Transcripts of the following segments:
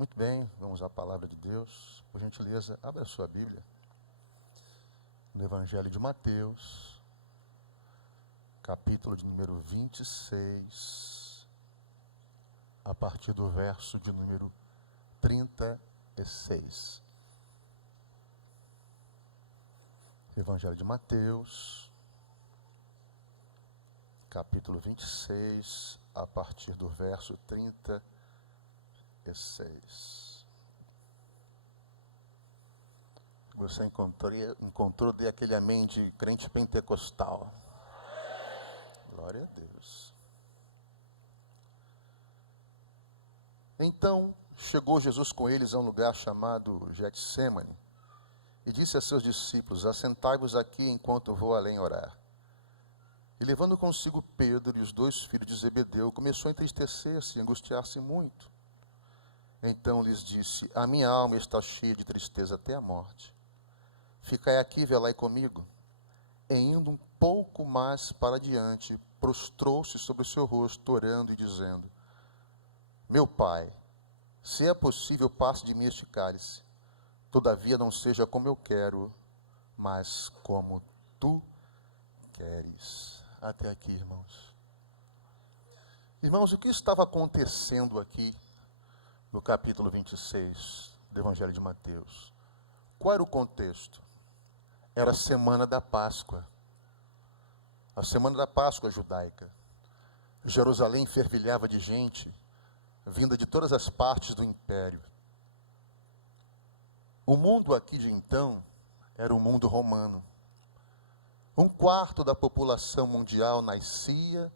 Muito bem, vamos à palavra de Deus. Por gentileza, abra a sua Bíblia. No Evangelho de Mateus, capítulo de número 26, a partir do verso de número 36. Evangelho de Mateus, capítulo 26, a partir do verso 36. Você encontrou dê aquele amém de crente pentecostal. Glória a Deus. Então chegou Jesus com eles a um lugar chamado Getsêmani e disse a seus discípulos: assentai-vos aqui enquanto vou além orar. E levando consigo Pedro e os dois filhos de Zebedeu, começou a entristecer-se e angustiar-se muito. Então lhes disse: a minha alma está cheia de tristeza até a morte. Ficai aqui e velai comigo. E indo um pouco mais para diante, prostrou-se sobre o seu rosto, orando e dizendo: meu Pai, se é possível, passe de mim este cálice. Todavia não seja como eu quero, mas como tu queres. Até aqui, irmãos. Irmãos, o que estava acontecendo aqui no capítulo 26 do Evangelho de Mateus? Qual era o contexto? Era a semana da Páscoa. A semana da Páscoa judaica. Jerusalém fervilhava de gente, vinda de todas as partes do império. O mundo aqui de então era o mundo romano. 1/4 da população mundial nascia,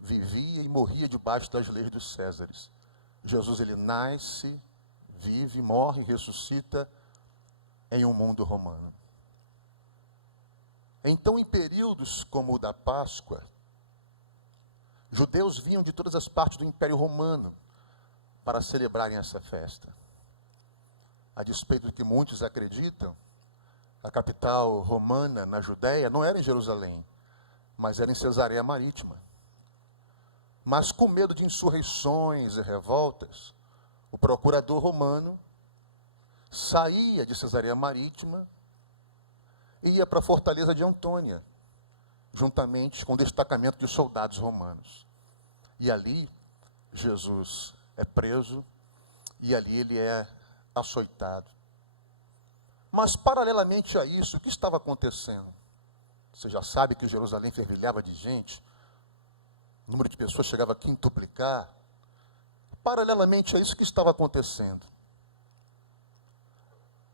vivia e morria debaixo das leis dos Césares. Jesus, ele nasce, vive, morre, ressuscita em um mundo romano. Então, em períodos como o da Páscoa, judeus vinham de todas as partes do Império Romano para celebrarem essa festa. A despeito do que muitos acreditam, a capital romana na Judéia não era em Jerusalém, mas era em Cesareia Marítima. Mas com medo de insurreições e revoltas, o procurador romano saía de Cesareia Marítima e ia para a fortaleza de Antônia, juntamente com o destacamento de soldados romanos. E ali, Jesus é preso e ali ele é açoitado. Mas, paralelamente a isso, o que estava acontecendo? Você já sabe que Jerusalém fervilhava de gente, o número de pessoas chegava a quintuplicar. Paralelamente a isso, o que estava acontecendo?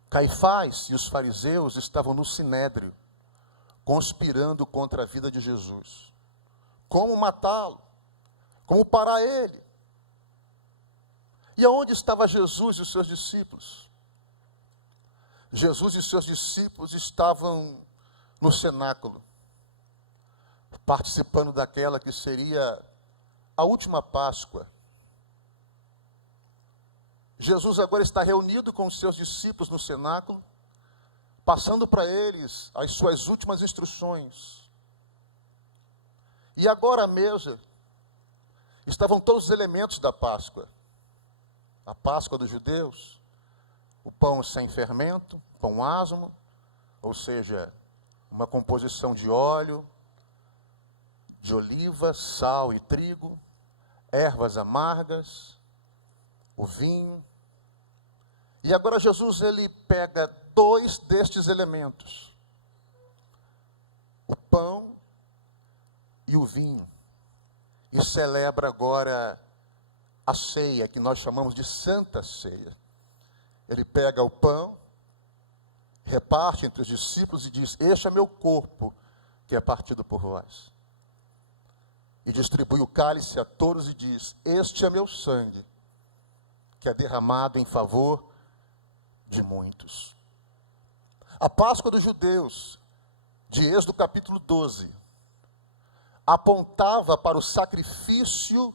Caifás e os fariseus estavam no sinédrio, conspirando contra a vida de Jesus. Como matá-lo? Como parar ele? E aonde estava Jesus e os seus discípulos? Jesus e seus discípulos estavam no cenáculo, participando daquela que seria a última Páscoa. Jesus agora está reunido com os seus discípulos no cenáculo, passando para eles as suas últimas instruções. E agora à mesa estavam todos os elementos da Páscoa. A Páscoa dos judeus, o pão sem fermento, pão asmo, ou seja, uma composição de óleo, de oliva, sal e trigo, ervas amargas, o vinho. E agora Jesus, ele pega 2 destes elementos, o pão e o vinho, e celebra agora a ceia, que nós chamamos de Santa Ceia. Ele pega o pão, reparte entre os discípulos e diz: este é meu corpo, que é partido por vós. E distribui o cálice a todos e diz: este é meu sangue, que é derramado em favor de muitos. A Páscoa dos judeus, de Êxodo capítulo 12, apontava para o sacrifício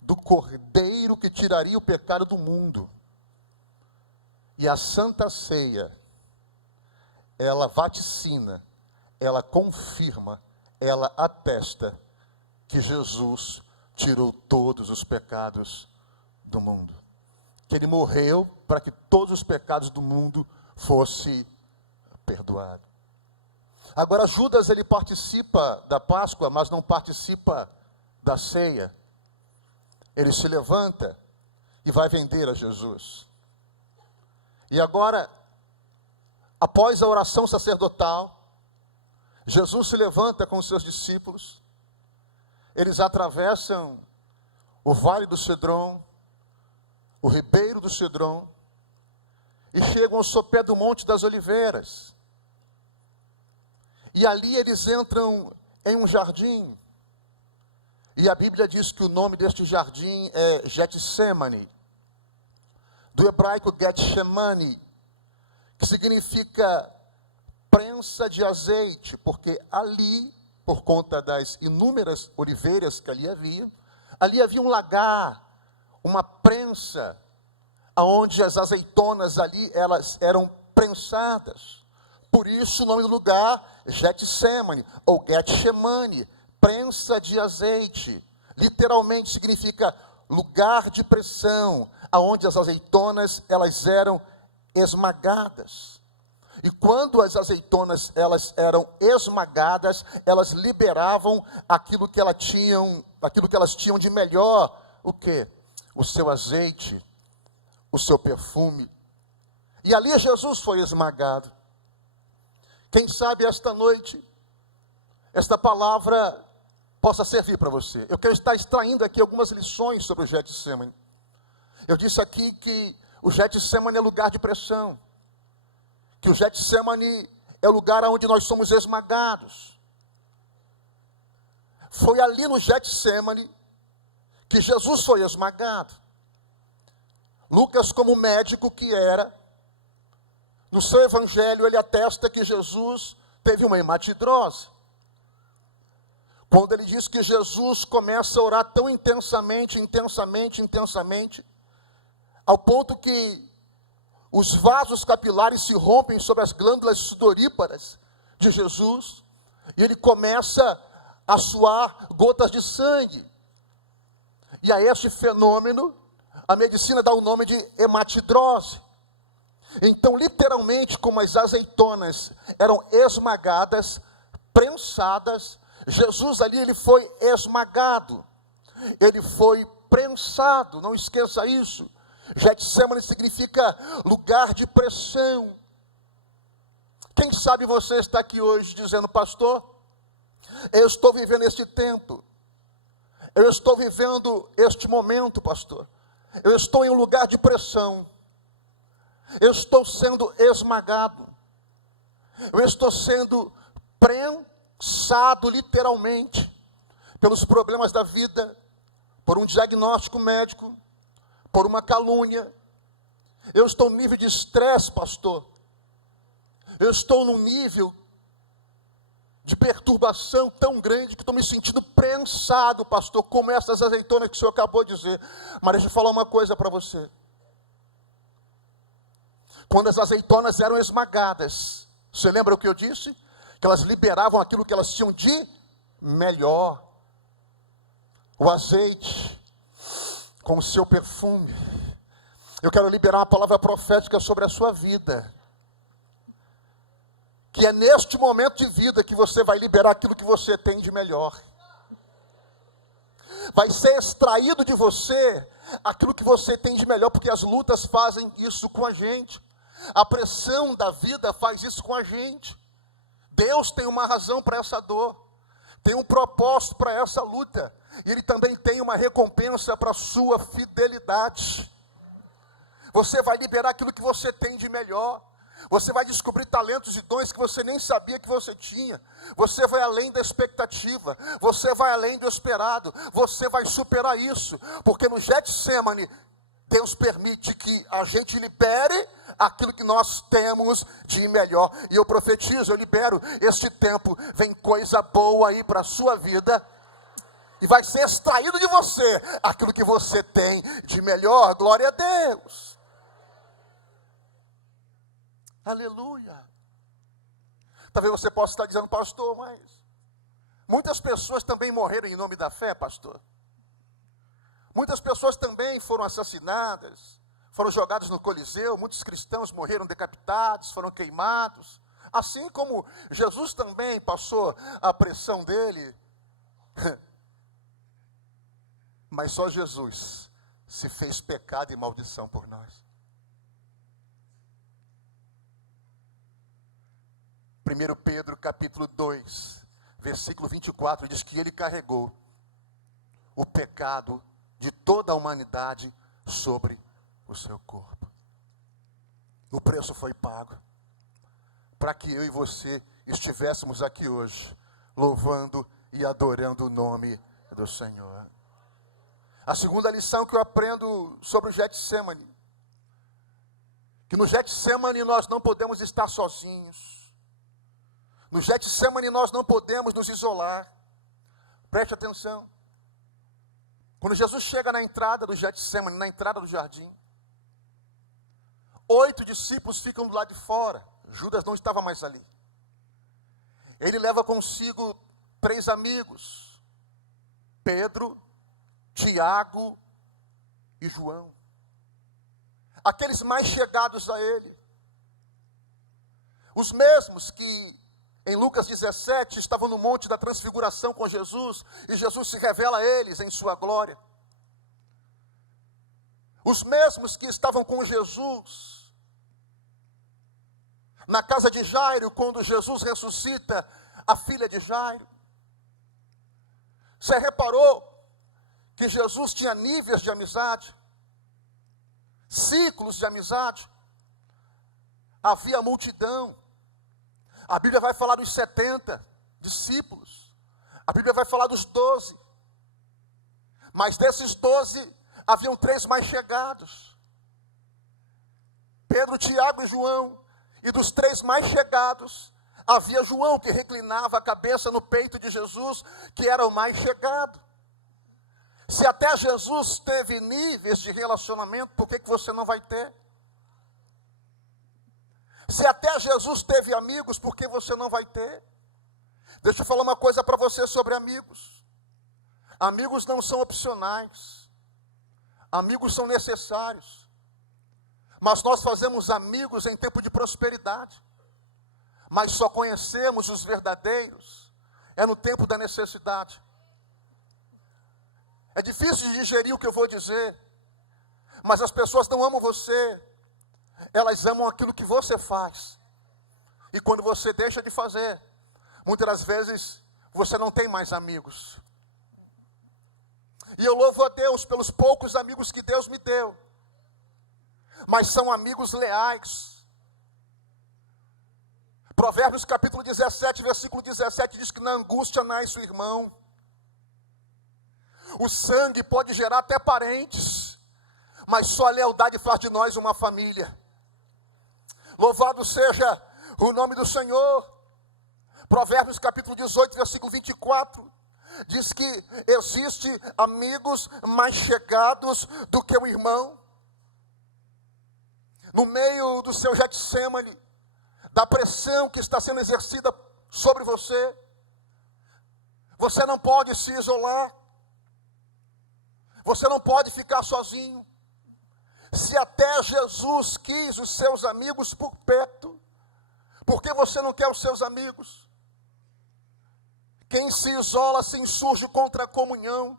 do cordeiro que tiraria o pecado do mundo. E a Santa Ceia, ela vaticina, ela confirma, ela atesta que Jesus tirou todos os pecados do mundo. que ele morreu para que todos os pecados do mundo fossem perdoados. Agora, Judas, ele participa da Páscoa, mas não participa da ceia. Ele se levanta e vai vender a Jesus. E agora, após a oração sacerdotal, Jesus se levanta com os seus discípulos. Eles atravessam o Vale do Cedron, o Ribeiro do Cedron, e chegam ao sopé do Monte das Oliveiras. E ali eles entram em um jardim. E a Bíblia diz que o nome deste jardim é Getsemane, do hebraico Getsemane, que significa prensa de azeite, porque ali, por conta das inúmeras oliveiras que ali havia um lagar, uma prensa, onde as azeitonas ali, elas eram prensadas. Por isso o nome do lugar, Getsemane, ou Getsemane, prensa de azeite. Literalmente significa lugar de pressão, aonde as azeitonas, elas eram esmagadas. E quando as azeitonas, elas eram esmagadas, elas liberavam aquilo que elas tinham de melhor. O quê? O seu azeite, o seu perfume. E ali Jesus foi esmagado. Quem sabe esta noite, esta palavra possa servir para você. Eu quero estar extraindo aqui algumas lições sobre o Getsemane. Eu disse aqui que o Getsemane é lugar de pressão. Que o Getsemane é o lugar onde nós somos esmagados. Foi ali no Getsemane que Jesus foi esmagado. Lucas, como médico que era, no seu evangelho ele atesta que Jesus teve uma hematidrose. Quando ele diz que Jesus começa a orar tão intensamente, ao ponto que os vasos capilares se rompem sobre as glândulas sudoríparas de Jesus, e ele começa a suar gotas de sangue. E a este fenômeno, a medicina dá o nome de hematidrose. Então, literalmente, como as azeitonas eram esmagadas, prensadas, Jesus ali, ele foi esmagado, ele foi prensado, não esqueça isso. Getsemane significa lugar de pressão. Quem sabe você está aqui hoje dizendo: pastor, eu estou vivendo este tempo, eu estou vivendo este momento, pastor, eu estou em um lugar de pressão, eu estou sendo esmagado, eu estou sendo prensado literalmente pelos problemas da vida, por um diagnóstico médico, por uma calúnia. Eu estou num nível de estresse, pastor. Eu estou num nível de perturbação tão grande que estou me sentindo prensado, pastor, como essas azeitonas que o senhor acabou de dizer. Mas deixa eu falar uma coisa para você. Quando as azeitonas eram esmagadas, você lembra o que eu disse? Que elas liberavam aquilo que elas tinham de melhor. O azeite com o seu perfume. Eu quero liberar uma palavra profética sobre a sua vida. Que é neste momento de vida que você vai liberar aquilo que você tem de melhor. Vai ser extraído de você aquilo que você tem de melhor, porque as lutas fazem isso com a gente. A pressão da vida faz isso com a gente. Deus tem uma razão para essa dor. Tem um propósito para essa luta. E Ele também tem uma recompensa para a sua fidelidade. Você vai liberar aquilo que você tem de melhor. Você vai descobrir talentos e dons que você nem sabia que você tinha. Você vai além da expectativa. Você vai além do esperado. Você vai superar isso. Porque no Getsemane, Deus permite que a gente libere aquilo que nós temos de melhor. E eu profetizo, eu libero este tempo. Vem coisa boa aí para a sua vida. E vai ser extraído de você aquilo que você tem de melhor. Glória a Deus. Aleluia. Talvez você possa estar dizendo: pastor, mas muitas pessoas também morreram em nome da fé, pastor. Muitas pessoas também foram assassinadas, foram jogados no Coliseu, muitos cristãos morreram decapitados, foram queimados. Assim como Jesus também passou a pressão dele. Mas só Jesus se fez pecado e maldição por nós. 1 Pedro capítulo 2, versículo 24, diz que ele carregou o pecado de toda a humanidade sobre o seu corpo. O preço foi pago para que eu e você estivéssemos aqui hoje, louvando e adorando o nome do Senhor. A segunda lição que eu aprendo sobre o Getsemane, que no Getsemane nós não podemos estar sozinhos. No Getsemane nós não podemos nos isolar. Preste atenção. Quando Jesus chega na entrada do Getsemane, na entrada do jardim, 8 discípulos ficam do lado de fora. Judas não estava mais ali. Ele leva consigo 3 amigos: Pedro, Tiago e João. Aqueles mais chegados a ele. Os mesmos que em Lucas 17 estavam no monte da transfiguração com Jesus, e Jesus se revela a eles em sua glória. Os mesmos que estavam com Jesus na casa de Jairo, quando Jesus ressuscita a filha de Jairo. Você reparou que Jesus tinha níveis de amizade, ciclos de amizade? Havia multidão. A Bíblia vai falar dos 70 discípulos. A Bíblia vai falar dos 12. Mas desses 12, haviam 3 mais chegados: Pedro, Tiago e João. E dos 3 mais chegados, havia João, que reclinava a cabeça no peito de Jesus, que era o mais chegado. Se até Jesus teve níveis de relacionamento, por que você não vai ter? Se até Jesus teve amigos, por que você não vai ter? Deixa eu falar uma coisa para você sobre amigos. Amigos não são opcionais. Amigos são necessários. Mas nós fazemos amigos em tempo de prosperidade. Mas só conhecemos os verdadeiros no tempo da necessidade. É difícil de digerir o que eu vou dizer. Mas as pessoas não amam você. Elas amam aquilo que você faz. E quando você deixa de fazer, muitas das vezes você não tem mais amigos. E eu louvo a Deus pelos poucos amigos que Deus me deu. Mas são amigos leais. Provérbios capítulo 17, versículo 17 diz que na angústia nasce o irmão. O sangue pode gerar até parentes, mas só a lealdade faz de nós uma família. Louvado seja o nome do Senhor. Provérbios capítulo 18, versículo 24, diz que existe amigos mais chegados do que o irmão. No meio do seu Getsemane, da pressão que está sendo exercida sobre você, você não pode se isolar. Você não pode ficar sozinho. Se até Jesus quis os seus amigos por perto, por que você não quer os seus amigos? Quem se isola se insurge contra a comunhão.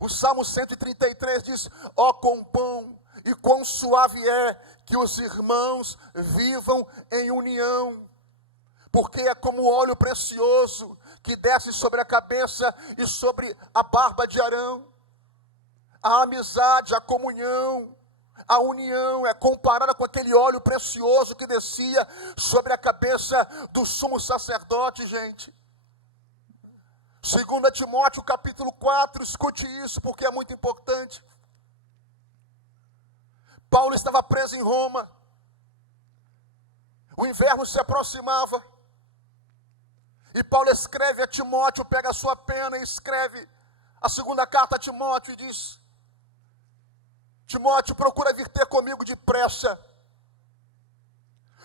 O Salmo 133 diz: ó, quão bom e quão suave é que os irmãos vivam em união, porque é como óleo precioso que desce sobre a cabeça e sobre a barba de Arão. A amizade, a comunhão, a união é comparada com aquele óleo precioso que descia sobre a cabeça do sumo sacerdote, gente. 2 Timóteo capítulo 4, escute isso porque é muito importante. Paulo estava preso em Roma. O inverno se aproximava. E Paulo escreve a Timóteo, pega a sua pena e escreve a segunda carta a Timóteo e diz: Timóteo, procura vir ter comigo depressa,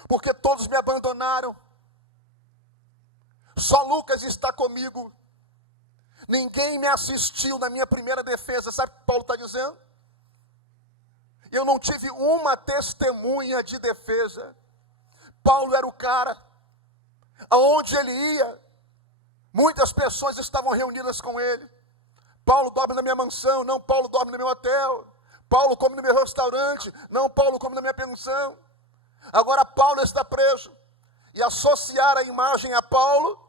porque todos me abandonaram. Só Lucas está comigo. Ninguém me assistiu na minha primeira defesa. Sabe o que Paulo está dizendo? Eu não tive uma testemunha de defesa. Paulo era o cara. Aonde ele ia, muitas pessoas estavam reunidas com ele. Paulo dorme na minha mansão. Não, Paulo dorme no meu hotel. Paulo come no meu restaurante. Não, Paulo come na minha pensão. Agora Paulo está preso. E associar a imagem a Paulo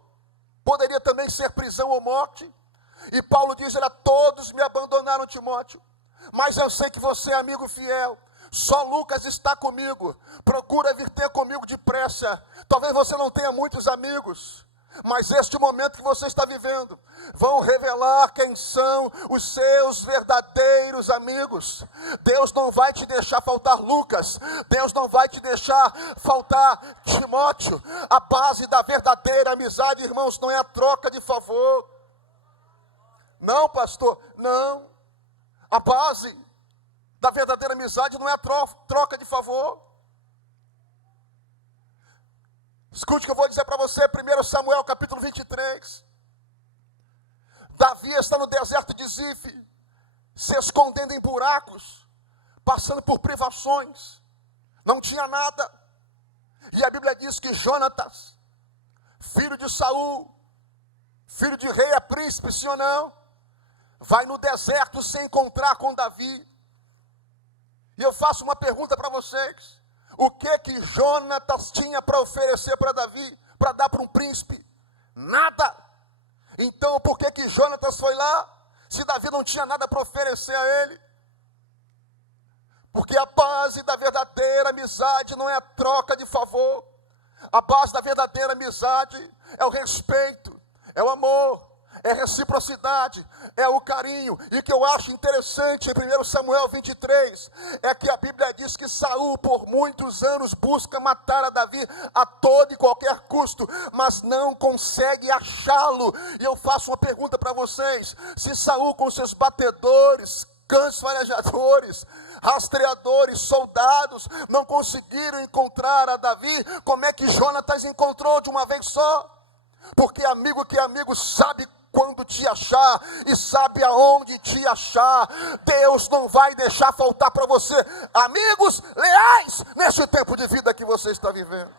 poderia também ser prisão ou morte. E Paulo diz: olha, todos me abandonaram, Timóteo, mas eu sei que você é amigo fiel. Só Lucas está comigo. Procura vir ter comigo depressa. Talvez você não tenha muitos amigos, mas este momento que você está vivendo vão revelar quem são os seus verdadeiros amigos. Deus não vai te deixar faltar Lucas. Deus não vai te deixar faltar Timóteo. A base da verdadeira amizade, irmãos, não é a troca de favor. Não, pastor, não. A base da verdadeira amizade não é a troca de favor. Escute o que eu vou dizer para você, 1 Samuel capítulo 23. Davi está no deserto de Zif, se escondendo em buracos, passando por privações, não tinha nada. E a Bíblia diz que Jonatas, filho de Saul, filho de rei, é príncipe, sim ou não, vai no deserto se encontrar com Davi. E eu faço uma pergunta para vocês: o que Jonatas tinha para oferecer para Davi, para dar para um príncipe? Nada. Então por que Jonatas foi lá, se Davi não tinha nada para oferecer a ele? Porque a base da verdadeira amizade não é a troca de favor. A base da verdadeira amizade é o respeito, é o amor, é a reciprocidade, é o carinho. E o que eu acho interessante em 1 Samuel 23 é que a Bíblia diz que Saul por muitos anos busca matar a Davi a todo e qualquer custo, mas não consegue achá-lo. E eu faço uma pergunta para vocês: se Saul com seus batedores, cães farejadores, rastreadores, soldados não conseguiram encontrar a Davi, como é que Jonatas encontrou de uma vez só? Porque amigo que é amigo sabe quando te achar e sabe aonde te achar. Deus não vai deixar faltar para você amigos leais nesse tempo de vida que você está vivendo.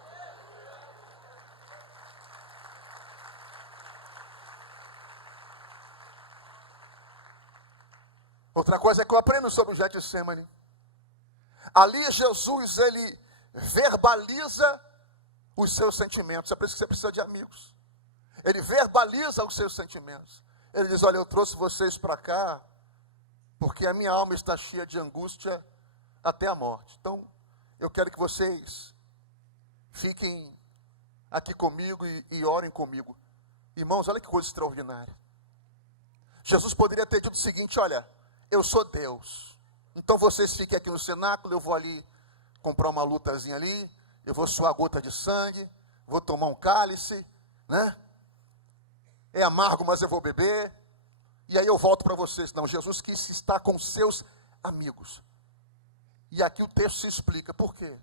Outra coisa que eu aprendo sobre o Getsemane: ali Jesus, ele verbaliza os seus sentimentos. É por isso que você precisa de amigos. Ele verbaliza os seus sentimentos. Ele diz: olha, eu trouxe vocês para cá porque a minha alma está cheia de angústia até a morte. Então, eu quero que vocês fiquem aqui comigo e orem comigo. Irmãos, olha que coisa extraordinária. Jesus poderia ter dito o seguinte: olha, eu sou Deus, então vocês fiquem aqui no cenáculo, eu vou ali comprar uma lutazinha ali, eu vou suar gota de sangue, vou tomar um cálice, né? É amargo, mas eu vou beber, e aí eu volto para vocês. Não, Jesus quis estar com seus amigos. E aqui o texto se explica por quê.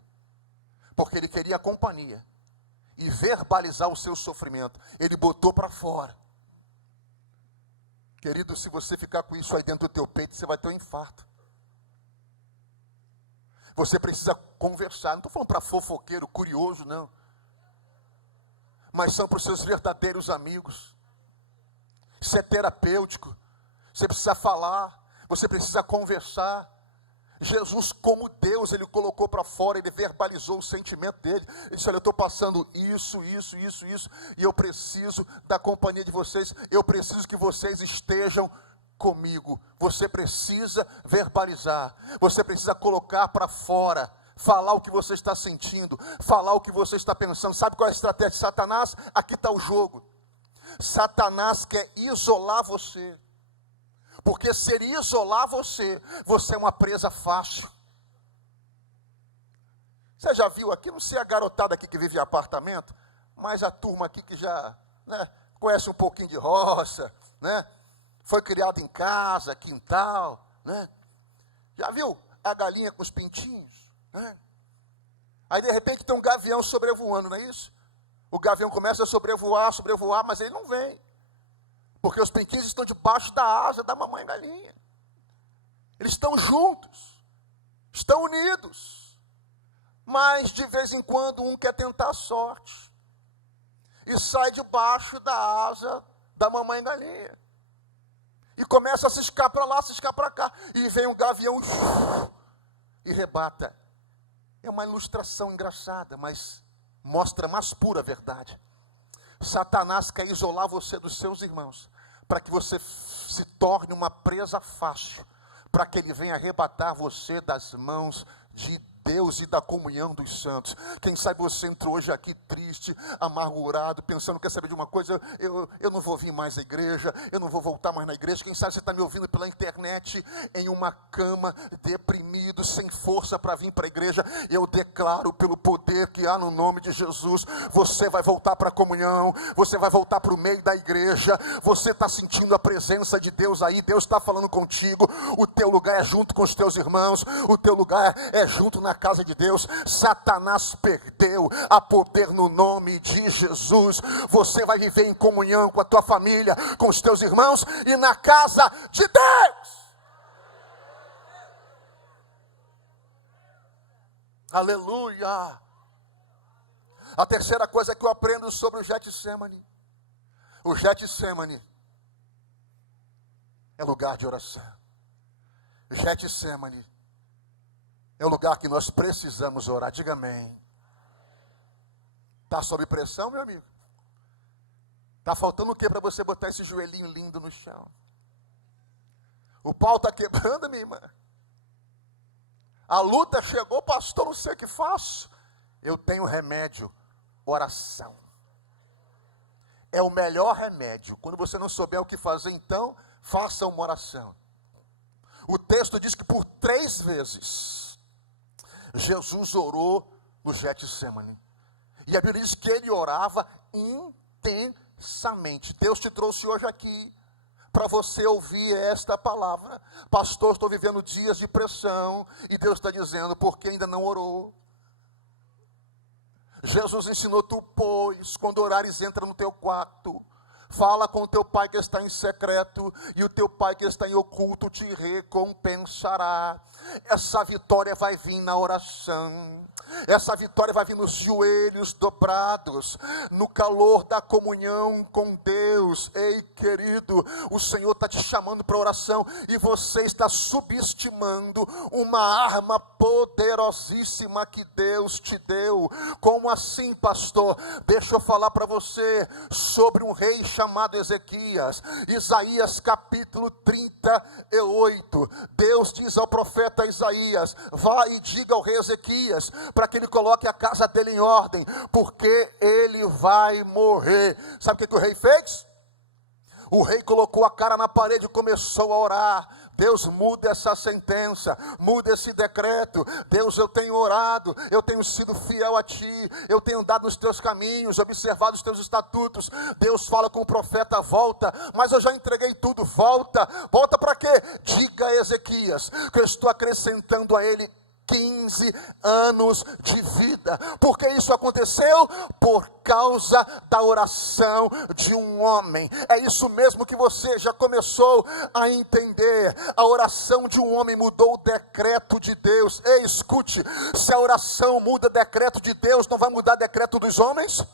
Porque ele queria companhia e verbalizar o seu sofrimento. Ele botou para fora. Querido, se você ficar com isso aí dentro do teu peito, você vai ter um infarto. Você precisa conversar. Não estou falando para fofoqueiro, curioso, não. Mas são para os seus verdadeiros amigos. Isso é terapêutico. Você precisa falar, você precisa conversar. Jesus, como Deus, ele colocou para fora, ele verbalizou o sentimento dele. Ele disse: olha, eu estou passando isso, e eu preciso da companhia de vocês, eu preciso que vocês estejam comigo. Você precisa verbalizar, você precisa colocar para fora, falar o que você está sentindo, falar o que você está pensando. Sabe qual é a estratégia de Satanás? Aqui está o jogo. Satanás quer isolar você. Porque se ele isolar você, você é uma presa fácil. Você já viu aqui, não sei a garotada aqui que vive em apartamento, mas a turma aqui que já, né, conhece um pouquinho de roça, né, foi criado em casa, quintal, né, já viu a galinha com os pintinhos, né? Aí de repente tem um gavião sobrevoando, não é isso? O gavião começa a sobrevoar, mas ele não vem. Porque os pintinhos estão debaixo da asa da mamãe galinha. Eles estão juntos. estão unidos, mas de vez em quando um quer tentar a sorte e sai debaixo da asa da mamãe galinha e começa a ciscar para lá, ciscar para cá, e vem um gavião e rebata. É uma ilustração engraçada, mas mostra a mais pura verdade. Satanás quer isolar você dos seus irmãos, para que você se torne uma presa fácil, para que ele venha arrebatar você das mãos de Deus e da comunhão dos santos. Quem sabe você entrou hoje aqui triste, amargurado, pensando, quer saber de uma coisa? Eu não vou vir mais à igreja, eu não vou voltar mais na igreja. Quem sabe você está me ouvindo pela internet, em uma cama, deprimido, sem força para vir para a igreja. Eu declaro pelo poder que há no nome de Jesus, você vai voltar para a comunhão, você vai voltar para o meio da igreja. Você está sentindo a presença de Deus aí, Deus está falando contigo. O teu lugar é junto com os teus irmãos, o teu lugar é junto na casa de Deus. Satanás perdeu a poder no nome de Jesus. Você vai viver em comunhão com a tua família, com os teus irmãos e na casa de Deus. Aleluia. A terceira coisa que eu aprendo sobre o Getsemane. O Getsemane é lugar de oração. Getsemane é o lugar que nós precisamos orar. Diga amém. Está sob pressão, meu amigo? Está faltando o que para você botar esse joelhinho lindo no chão? O pau está quebrando, minha irmã. A luta chegou, pastor, não sei o que faço. Eu tenho remédio, oração. É o melhor remédio. Quando você não souber o que fazer, então, faça uma oração. O texto diz que por 3 vezes Jesus orou no Getsemane. E a Bíblia diz que ele orava intensamente. Deus te trouxe hoje aqui para você ouvir esta palavra. Pastor, estou vivendo dias de pressão. E Deus está dizendo, porque ainda não orou. Jesus ensinou, tu, pois, quando orares, entra no teu quarto. Fala com o teu pai que está em secreto, e o teu pai que está em oculto te recompensará. Essa vitória vai vir na oração. Essa vitória vai vir nos joelhos dobrados, no calor da comunhão com Deus. Ei, querido, o Senhor está te chamando para oração, e você está subestimando uma arma poderosíssima que Deus te deu. Como assim, pastor? Deixa eu falar para você sobre um rei chamado Ezequias. Isaías capítulo 38. Deus diz ao profeta Isaías, vá e diga ao rei Ezequias, para que ele coloque a casa dele em ordem, porque ele vai morrer. Sabe o que o rei fez? O rei colocou a cara na parede e começou a orar. Deus, muda essa sentença, muda esse decreto. Deus, eu tenho orado, eu tenho sido fiel a ti, eu tenho andado nos teus caminhos, observado os teus estatutos. Deus fala com o profeta, volta, mas eu já entreguei tudo, volta para quê? Diga a Ezequias que eu estou acrescentando a ele 15 anos de vida. Por que isso aconteceu? Por causa da oração de um homem. É isso mesmo que você já começou a entender. A oração de um homem mudou o decreto de Deus. Ei, escute, se a oração muda o decreto de Deus, não vai mudar o decreto dos homens?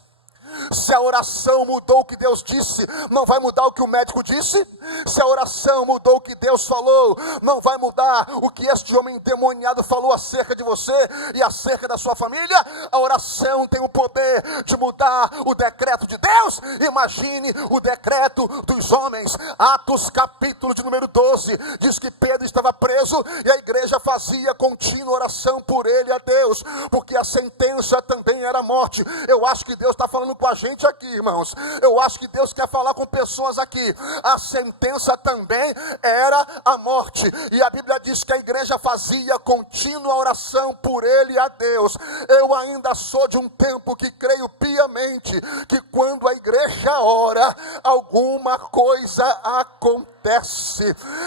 Se a oração mudou o que Deus disse, não vai mudar o que o médico disse? Se a oração mudou o que Deus falou, não vai mudar o que este homem endemoniado falou acerca de você e acerca da sua família? A oração tem o poder de mudar o decreto de Deus. Imagine o decreto dos homens. Atos capítulo de número 12, diz que Pedro estava preso e a igreja fazia contínua oração por ele a Deus, porque a sentença também era morte. Eu acho que Deus está falando com a gente aqui, irmãos. Eu acho que Deus quer falar com pessoas aqui. A sentença também era a morte, e a Bíblia diz que a igreja fazia contínua oração por ele a Deus. Eu ainda sou de um tempo que creio piamente que quando a igreja ora, alguma coisa acontece. desce.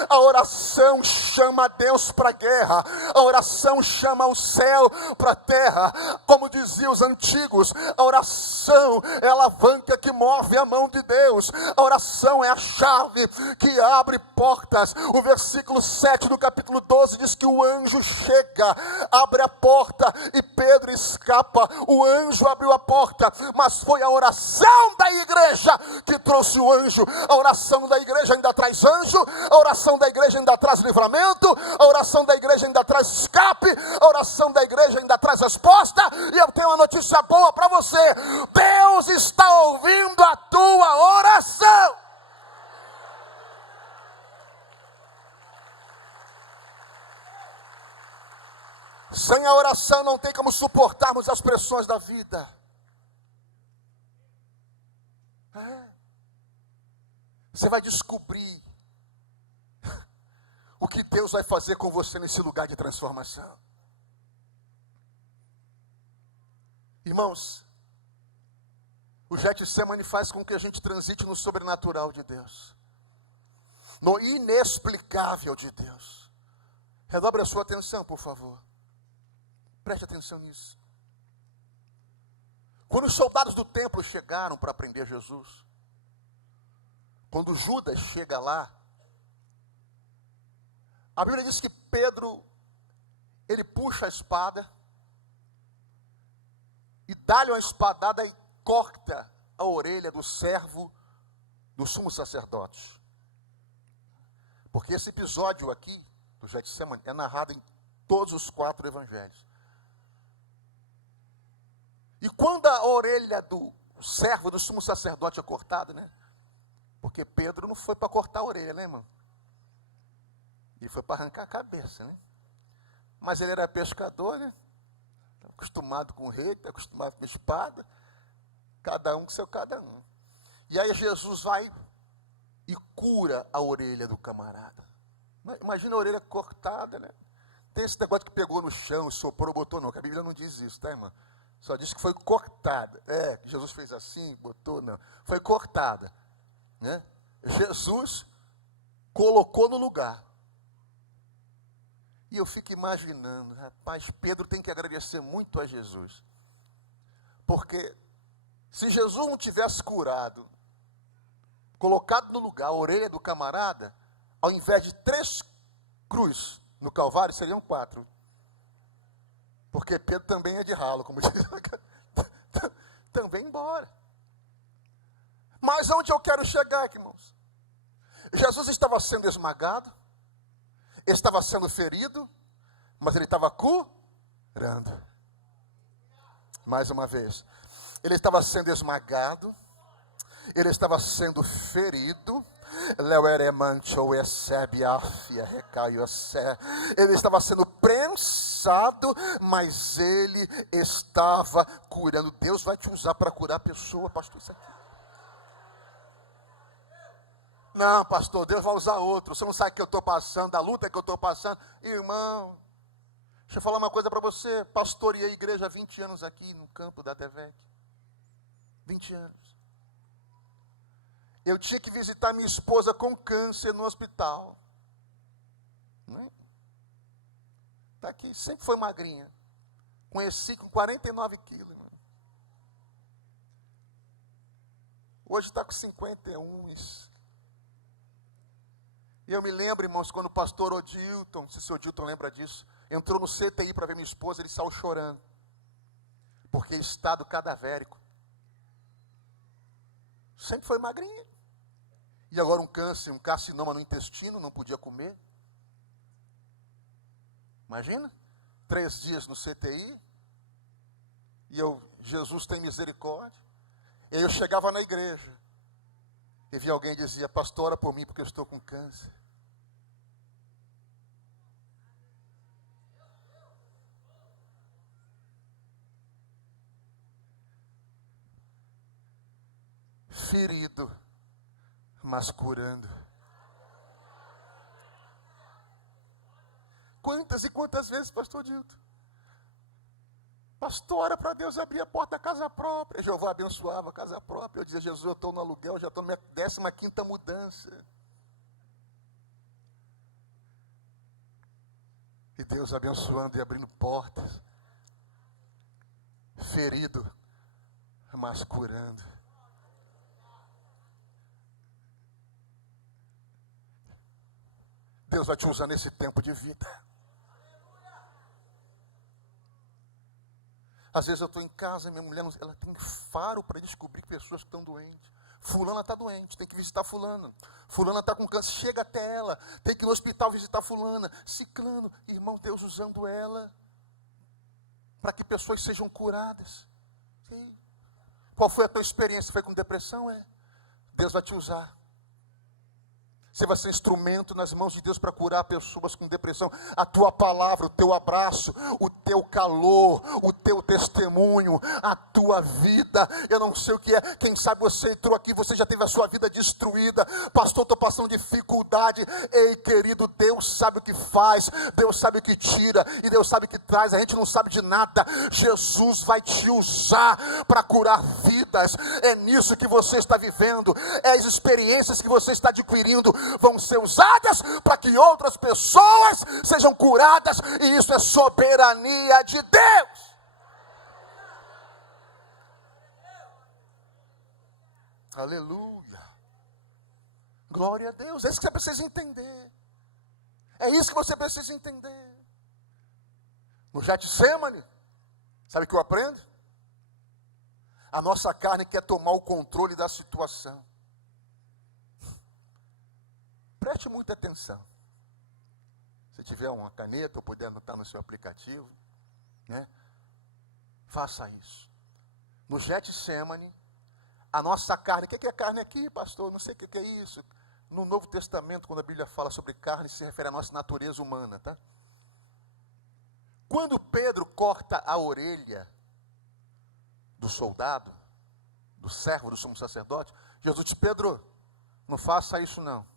A oração chama Deus para a guerra. A oração chama o céu para a terra. Como diziam os antigos, a oração é a alavanca que move a mão de Deus. A oração é a chave que abre portas. O versículo 7 do capítulo 12 diz que o anjo chega, abre a porta e Pedro escapa. O anjo abriu a porta, mas foi a oração da igreja que trouxe o anjo. A oração da igreja ainda traz anjo, a oração da igreja ainda traz livramento, a oração da igreja ainda traz escape, a oração da igreja ainda traz resposta. E eu tenho uma notícia boa para você: Deus está ouvindo a tua oração. Sem a oração não tem como suportarmos as pressões da vida. Você vai descobrir o que Deus vai fazer com você nesse lugar de transformação. Irmãos, o Getsemane faz com que a gente transite no sobrenatural de Deus, no inexplicável de Deus. Redobre a sua atenção, por favor. Preste atenção nisso. Quando os soldados do templo chegaram para prender Jesus, quando Judas chega lá, a Bíblia diz que Pedro, ele puxa a espada e dá-lhe uma espadada e corta a orelha do servo do sumo sacerdote. Porque esse episódio aqui do Getsemane é narrado em todos os 4 evangelhos. E quando a orelha do servo do sumo sacerdote é cortada, né? Porque Pedro não foi para cortar a orelha, né, irmão? Ele foi para arrancar a cabeça, né? Mas ele era pescador, né? Acostumado com rei, acostumado com espada. Cada um com seu cada um. E aí Jesus vai e cura a orelha do camarada. Imagina a orelha cortada, né? Tem esse negócio que pegou no chão, soprou, botou, não. Que a Bíblia não diz isso, tá, irmão? Só diz que foi cortada. Jesus fez assim, botou, não. Foi cortada, né? Jesus colocou no lugar. E eu fico imaginando, rapaz, Pedro tem que agradecer muito a Jesus. Porque se Jesus não tivesse curado, colocado no lugar a orelha do camarada, ao invés de 3 cruzes no Calvário, seriam 4. Porque Pedro também é de ralo, como diz. Também embora. Mas onde eu quero chegar aqui, irmãos? Jesus estava sendo esmagado, estava sendo ferido, mas ele estava curando. Mais uma vez. Ele estava sendo esmagado, ele estava sendo ferido, ele estava sendo prensado, mas ele estava curando. Deus vai te usar para curar a pessoa, pastor, isso aqui. Não, pastor, Deus vai usar outro. Você não sabe o que eu estou passando, da luta que eu estou passando. Irmão, deixa eu falar uma coisa para você. Pastoreei a igreja há 20 anos aqui no campo da Devec. 20 anos. Eu tinha que visitar minha esposa com câncer no hospital. Está aqui, sempre foi magrinha. Conheci com 49 quilos. Hoje está com 51. E eu me lembro, irmãos, quando o pastor Odilton, não sei se o Odilton lembra disso, entrou no CTI para ver minha esposa, ele saiu chorando. Porque estado cadavérico. Sempre foi magrinha. E agora um câncer, um carcinoma no intestino, não podia comer. Imagina, 3 dias no CTI. E Jesus tem misericórdia. E aí eu chegava na igreja. E via alguém e dizia, pastor, ora por mim porque eu estou com câncer. Ferido, mas curando. Quantas e quantas vezes, pastor Dilton? Pastor, ora para Deus abrir a porta da casa própria. Jeová abençoava a casa própria. Eu dizia, Jesus, eu estou no aluguel, já estou na minha 15ª mudança. E Deus abençoando e abrindo portas. Ferido, mas curando. Deus vai te usar nesse tempo de vida. Às vezes eu estou em casa e minha mulher ela tem faro para descobrir pessoas que estão doentes. Fulana está doente, tem que visitar fulana. Fulana está com câncer, chega até ela. Tem que ir no hospital visitar fulana. Ciclano, irmão, Deus usando ela para que pessoas sejam curadas. Sim. Qual foi a tua experiência? Foi com depressão? Deus vai te usar. Você vai ser instrumento nas mãos de Deus para curar pessoas com depressão. A tua palavra, o teu abraço, o teu calor, o teu testemunho, a tua vida. Eu não sei o que é. Quem sabe você entrou aqui, você já teve a sua vida destruída. Pastor, estou passando dificuldade. Ei, querido, Deus sabe o que faz. Deus sabe o que tira. E Deus sabe o que traz. A gente não sabe de nada. Jesus vai te usar para curar vidas. É nisso que você está vivendo. É as experiências que você está adquirindo vão ser usadas para que outras pessoas sejam curadas, e isso é soberania de Deus. Aleluia. Glória a Deus. É isso que você precisa entender. É isso que você precisa entender. No Getsemane, sabe o que eu aprendo? A nossa carne quer tomar o controle da situação. Preste muita atenção. Se tiver uma caneta ou puder anotar no seu aplicativo, né? Faça isso. No Getsemane, a nossa carne, o que é carne aqui, pastor? Não sei o que é isso. No Novo Testamento, quando a Bíblia fala sobre carne, se refere à nossa natureza humana, tá? Quando Pedro corta a orelha do soldado, do servo do sumo sacerdote, Jesus diz: Pedro, não faça isso não.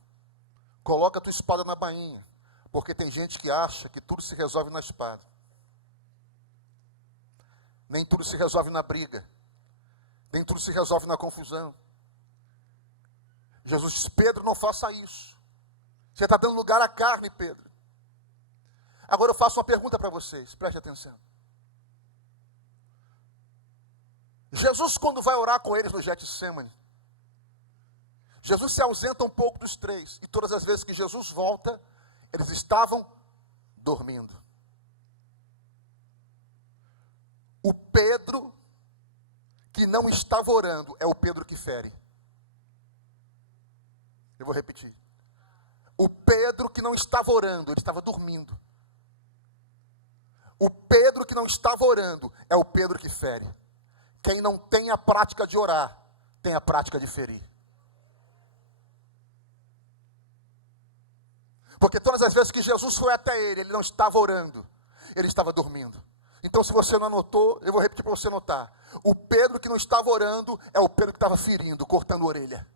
Coloca a tua espada na bainha, porque tem gente que acha que tudo se resolve na espada. Nem tudo se resolve na briga. Nem tudo se resolve na confusão. Jesus diz: Pedro, não faça isso. Você está dando lugar à carne, Pedro. Agora eu faço uma pergunta para vocês, preste atenção. Jesus, quando vai orar com eles no Getsemane, Jesus se ausenta um pouco dos três. E todas as vezes que Jesus volta, eles estavam dormindo. O Pedro que não estava orando é o Pedro que fere. Eu vou repetir. O Pedro que não estava orando, ele estava dormindo. O Pedro que não estava orando é o Pedro que fere. Quem não tem a prática de orar, tem a prática de ferir. Porque todas as vezes que Jesus foi até ele não estava orando, ele estava dormindo. Então, se você não anotou, eu vou repetir para você anotar. O Pedro que não estava orando é o Pedro que estava ferindo, cortando a orelha.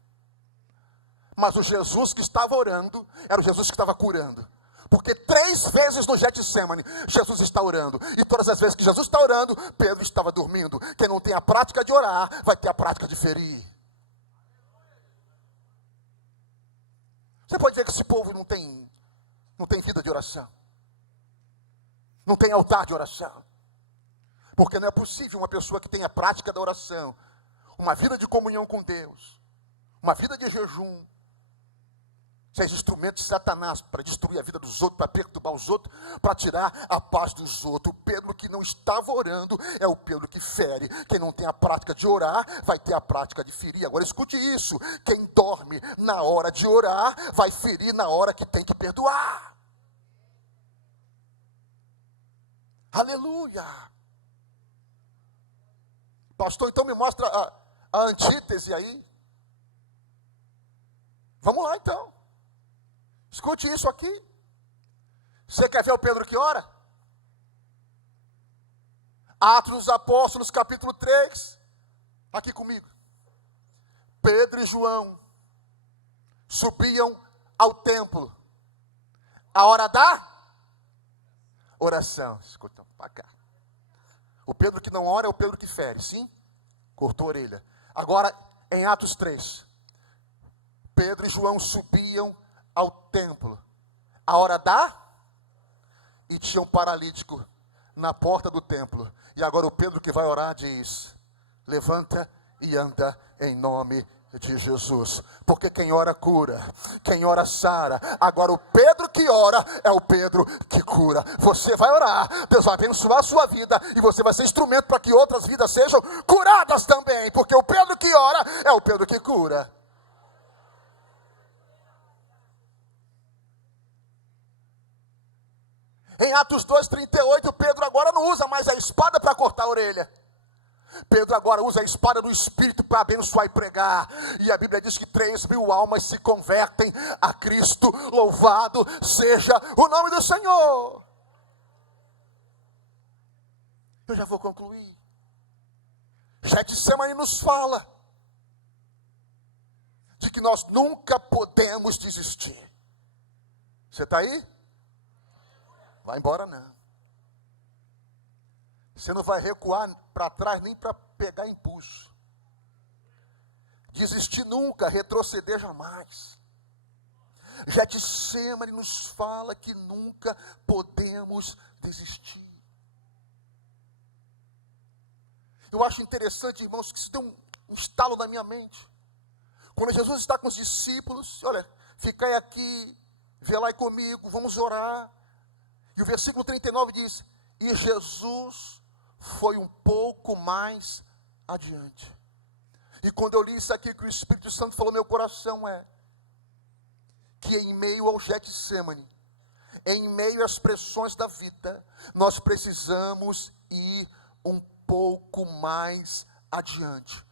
Mas o Jesus que estava orando era o Jesus que estava curando. Porque 3 vezes no Getsemane, Jesus está orando. E todas as vezes que Jesus está orando, Pedro estava dormindo. Quem não tem a prática de orar, vai ter a prática de ferir. Você pode dizer que esse povo não tem vida de oração. Não tem altar de oração. Porque não é possível uma pessoa que tenha a prática da oração, uma vida de comunhão com Deus, uma vida de jejum, seja instrumento de Satanás para destruir a vida dos outros, para perturbar os outros, para tirar a paz dos outros. O Pedro que não estava orando é o Pedro que fere. Quem não tem a prática de orar, vai ter a prática de ferir. Agora escute isso: quem dorme na hora de orar, vai ferir na hora que tem que perdoar. Aleluia! Pastor, então me mostra a antítese aí. Vamos lá então. Escute isso aqui. Você quer ver o Pedro que ora? Atos dos Apóstolos, capítulo 3. Aqui comigo. Pedro e João subiam ao templo. A hora da oração. Escuta para cá. O Pedro que não ora é o Pedro que fere, sim? Cortou a orelha. Agora, em Atos 3. Pedro e João subiam ao templo. A hora da? e tinha um paralítico na porta do templo. E agora o Pedro que vai orar diz: levanta e anda em nome de Jesus. Porque quem ora cura, quem ora sara. Agora o Pedro que ora é o Pedro que cura. Você vai orar, Deus vai abençoar a sua vida e você vai ser instrumento para que outras vidas sejam curadas também. Porque o Pedro que ora é o Pedro que cura. Em Atos 2:38, Pedro agora não usa mais a espada para cortar a orelha. Pedro agora usa a espada do Espírito para abençoar e pregar. E a Bíblia diz que 3.000 almas se convertem a Cristo. Louvado seja o nome do Senhor. Eu já vou concluir. Getsemane nos fala de que nós nunca podemos desistir. Você está aí? Vai embora não. Você não vai recuar para trás nem para pegar impulso. Desistir nunca, retroceder jamais. Getsemane nos fala que nunca podemos desistir. Eu acho interessante, irmãos, que isso deu um estalo na minha mente. Quando Jesus está com os discípulos, olha, ficai aqui, velai comigo, vamos orar. E o versículo 39 diz: e Jesus foi um pouco mais adiante. E quando eu li isso aqui, que o Espírito Santo falou no meu coração, que em meio ao Getsemane, em meio às pressões da vida, nós precisamos ir um pouco mais adiante.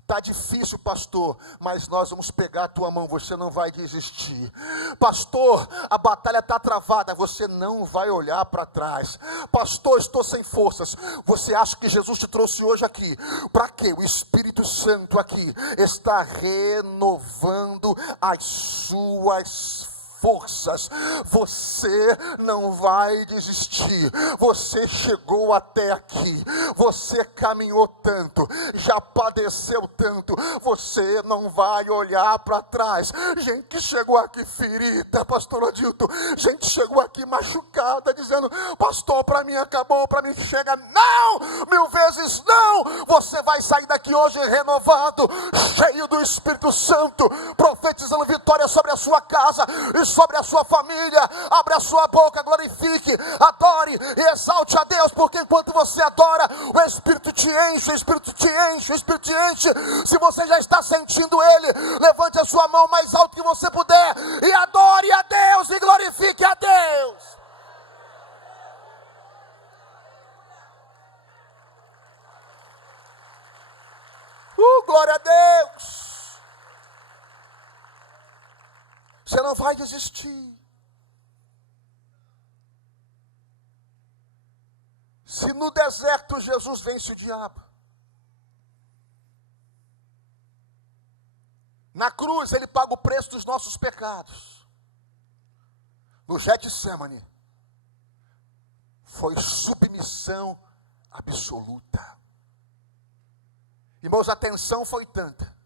Está difícil, pastor, mas nós vamos pegar a tua mão, você não vai desistir. Pastor, a batalha está travada, você não vai olhar para trás. Pastor, estou sem forças. Você acha que Jesus te trouxe hoje aqui? Para quê? O Espírito Santo aqui está renovando as suas forças. Você não vai desistir. Você chegou até aqui. Você caminhou tanto, já padeceu tanto. Você não vai olhar para trás. Gente que chegou aqui ferida, pastor Odilton. Gente chegou aqui machucada, dizendo: pastor, para mim acabou, para mim chega. Não! 1000 vezes não! Você vai sair daqui hoje renovado, cheio do Espírito Santo, profetizando vitória sobre a sua casa e sobre a sua família. Abra a sua boca, glorifique, adore e exalte a Deus, porque enquanto você adora, o Espírito te enche, o Espírito te enche, o Espírito te enche. Se você já está sentindo Ele, levante a sua mão mais alto que você puder e adore a Deus e glorifique a Deus. Glória a Deus. Você não vai desistir. Se no deserto Jesus vence o diabo, na cruz ele paga o preço dos nossos pecados. No Getsemane foi submissão absoluta. Irmãos, a tensão foi tanta.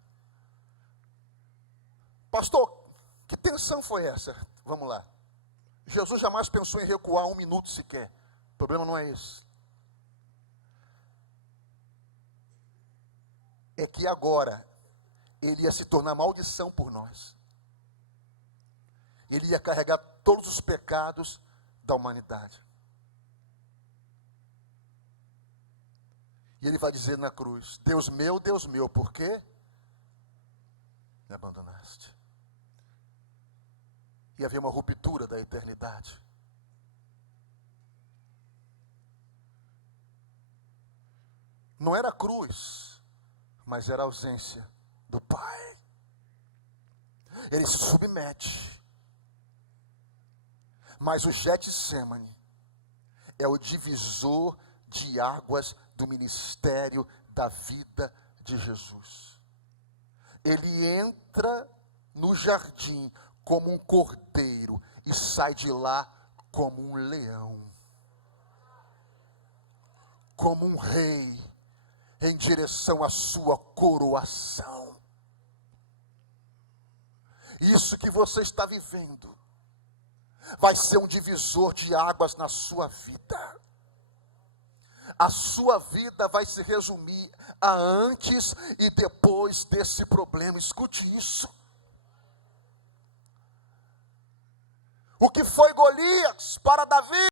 Pastor, que tensão foi essa? Vamos lá. Jesus jamais pensou em recuar 1 minuto sequer. O problema não é esse. É que agora ele ia se tornar maldição por nós. Ele ia carregar todos os pecados da humanidade. E ele vai dizer na cruz: Deus meu, por quê me abandonaste? E havia uma ruptura da eternidade. Não era a cruz, mas era a ausência do Pai. Ele se submete. Mas o Getsemane é o divisor de águas do ministério da vida de Jesus. Ele entra no jardim como um cordeiro e sai de lá como um leão, como um rei, em direção à sua coroação. Isso que você está vivendo vai ser um divisor de águas na sua vida. A sua vida vai se resumir a antes e depois desse problema. Escute isso. O que foi Golias para Davi